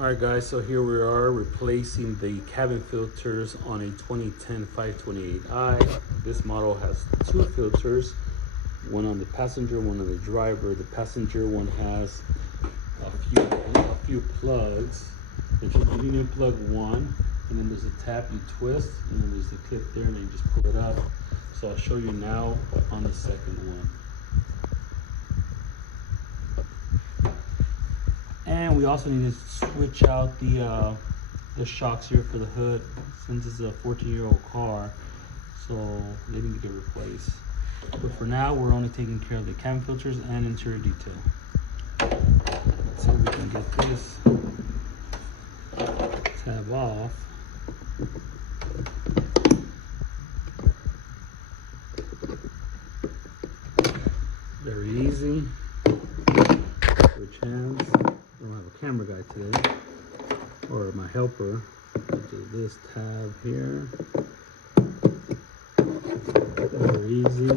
Alright guys, so here we are replacing the cabin filters on a 2010 528i. This model has two filters, one on the passenger, one on the driver. The passenger one has a few plugs. There's a union plug one, and then there's a tab you twist, and then there's a clip there, and then you just pull it up. So I'll show you now on the second one. And we also need to switch out the shocks here for the hood, since it's a 14-year-old car, so they need to get replaced. But for now, we're only taking care of the cabin filters and interior detail. Let's see if we can get this tab off. Very easy. Switch hands. I don't have a camera guy today, or my helper. I'll do this tab here. Very easy.